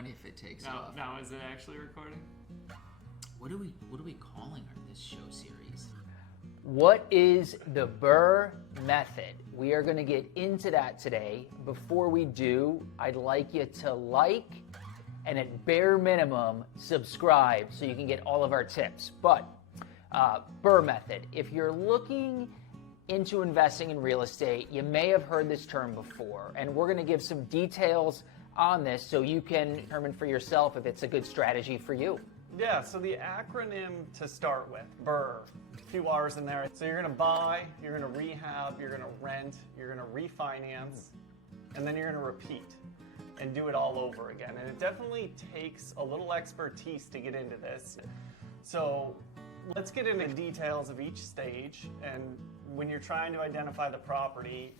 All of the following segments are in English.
funny if it takes off. Now is it actually recording? What are we calling this show series? What is the BRRRR Method? We are going to get into that today. Before we do, I'd like you to like and at bare minimum subscribe so you can get all of our tips. But BRRRR Method, if you're looking into investing in real estate, you may have heard this term before, and we're going to give some details on this so you can determine for yourself if it's a good strategy for you. Yeah, so the acronym to start with, BRRRR, a few R's in there. So you're going to buy, you're going to rehab, you're going to rent, you're going to refinance, and then you're going to repeat and do it all over again. And it definitely takes a little expertise to get into this. So let's get into details of each stage. And when you're trying to identify the property,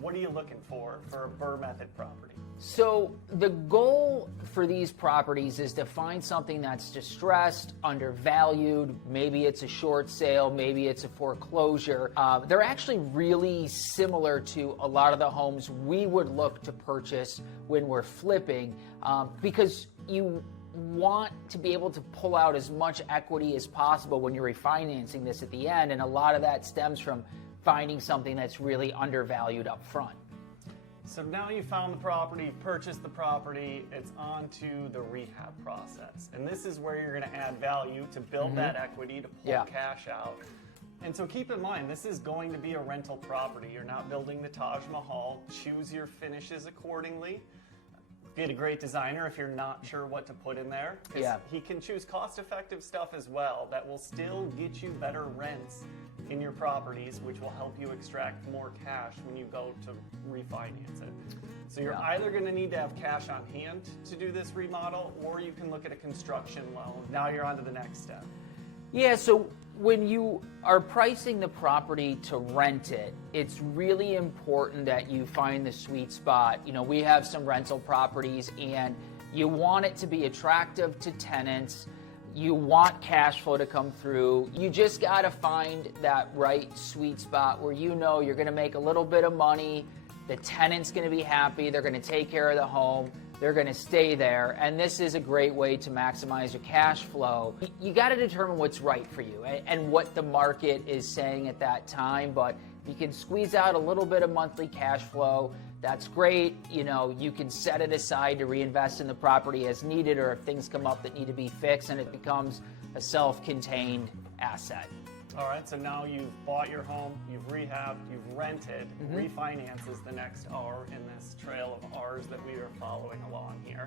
what are you looking for a BRRRR Method property? So the goal for these properties is to find something that's distressed, undervalued. Maybe it's a short sale, maybe it's a foreclosure. They're actually really similar to a lot of the homes we would look to purchase when we're flipping, because you want to be able to pull out as much equity as possible when you're refinancing this at the end, and a lot of that stems from finding something that's really undervalued up front. So now you found the property, purchased the property, it's on to the rehab process. And this is where you're going to add value to build that equity, to pull cash out. And so keep in mind, this is going to be a rental property. You're not building the Taj Mahal. Choose your finishes accordingly. Get a great designer if you're not sure what to put in there. He can choose cost-effective stuff as well that will still get you better rents in your properties, which will help you extract more cash when you go to refinance it. So you're either going to need to have cash on hand to do this remodel, or you can look at a construction loan. Now you're on to the next step. Yeah, so when you are pricing the property to rent it, it's really important that you find the sweet spot. You know, we have some rental properties and you want it to be attractive to tenants. You want cash flow to come through. You just got to find that right sweet spot where you know you're going to make a little bit of money, the tenant's going to be happy, they're going to take care of the home, they're going to stay there, and this is a great way to maximize your cash flow. You got to determine what's right for you and what the market is saying at that time, but you can squeeze out a little bit of monthly cash flow. That's great. You know, you can set it aside to reinvest in the property as needed, or if things come up that need to be fixed, and it becomes a self-contained asset. All right, so now you've bought your home, you've rehabbed, you've rented. Refinance is the next R in this trail of R's that we are following along here.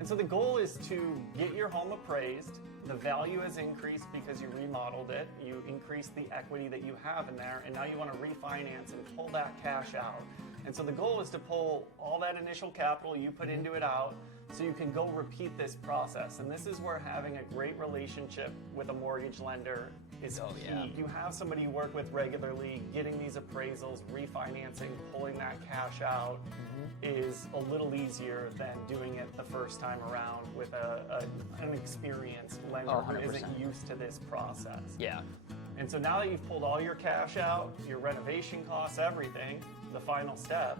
And so the goal is to get your home appraised. The value has increased because you remodeled it. You increased the equity that you have in there, and now you want to refinance and pull that cash out. And so the goal is to pull all that initial capital you put into it out so you can go repeat this process. And this is where having a great relationship with a mortgage lender is key. You have somebody you work with regularly, getting these appraisals, refinancing, pulling that cash out is a little easier than doing it the first time around with an experienced lender who isn't used to this process. Yeah. And so now that you've pulled all your cash out, your renovation costs, everything, the final step.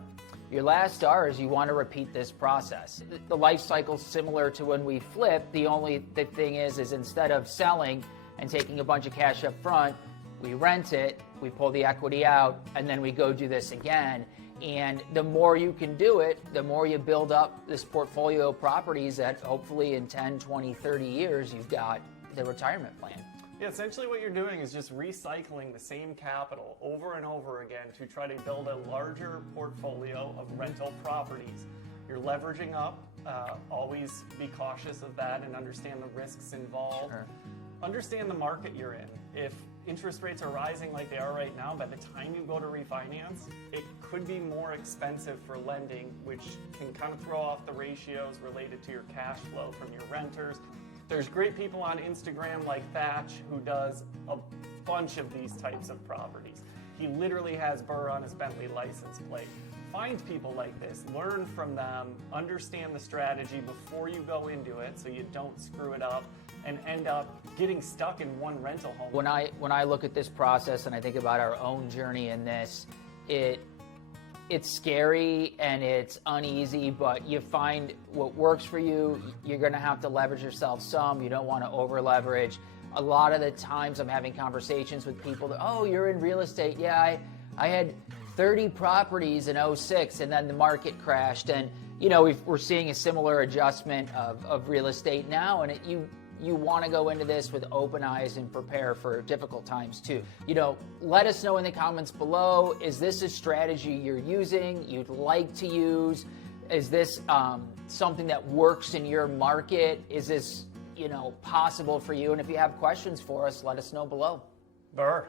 Your last R is you want to repeat this process. The life cycle's similar to when we flip. The thing is instead of selling and taking a bunch of cash up front, we rent it, we pull the equity out, and then we go do this again. And the more you can do it, the more you build up this portfolio of properties that hopefully in 10, 20, 30 years, you've got the retirement plan. Yeah, essentially what you're doing is just recycling the same capital over and over again to try to build a larger portfolio of rental properties. You're leveraging up, always be cautious of that and understand the risks involved. Sure. Understand the market you're in. If interest rates are rising like they are right now, by the time you go to refinance, it could be more expensive for lending, which can kind of throw off the ratios related to your cash flow from your renters. There's great people on Instagram like Thatch who does a bunch of these types of properties. He literally has BRRRR on his Bentley license plate. Find people like this, learn from them, understand the strategy before you go into it so you don't screw it up and end up getting stuck in one rental home. When I look at this process and I think about our own journey in this, it's scary and it's uneasy, but you find what works for you. You're going to have to leverage yourself some. You don't want to over leverage. A lot of the times I'm having conversations with people that, oh, you're in real estate. Yeah, I had 30 properties in '06 and then the market crashed. And, you know, we're seeing a similar adjustment of real estate now. And you want to go into this with open eyes and prepare for difficult times too. You know, let us know in the comments below, is this a strategy you're using, you'd like to use? Is this something that works in your market? Is this, you know, possible for you? And if you have questions for us, let us know below. BRRRR.